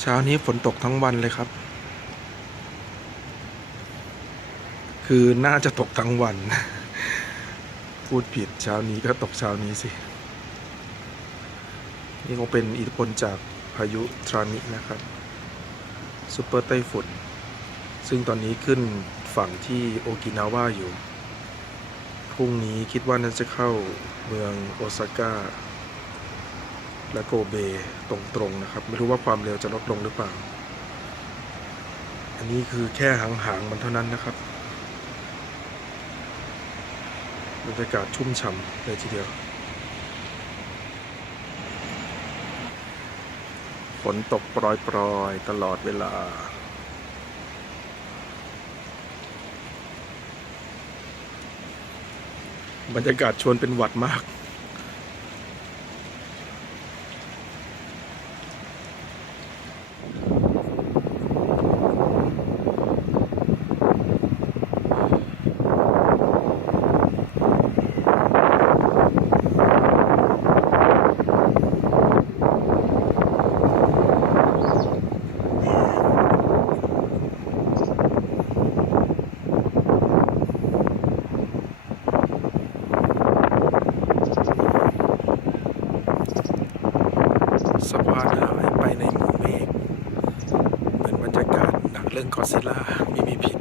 เช้านี้ฝนตกทั้งวันเลยครับ คือน่าจะตกทั้งวัน พูดผิดเช้านี้ก็ตกเช้านี้สิ นี่คงเป็นอิทธิพลจากพายุทรามินะครับซูเปอร์ไต้ฝุ่น ซึ่งตอนนี้ขึ้นฝั่งที่โอกินาวาอยู่ พรุ่งนี้คิดว่าน่าจะเข้าเมืองโอซาก้า และโกเบตรงๆนะครับ ไม่รู้ว่าความเร็วจะลดลงหรือเปล่า อันนี้คือแค่หางๆมันเท่านั้นนะครับบรรยากาศชุ่มฉ่ำเลยทีเดียว ฝนตกปรอยๆ ตลอดเวลา บรรยากาศชวนเป็นหวัดมาก สะพานหายไปในหมู่เมฆเหมือนบ เรื่องกอซิล่าไม่มีผิด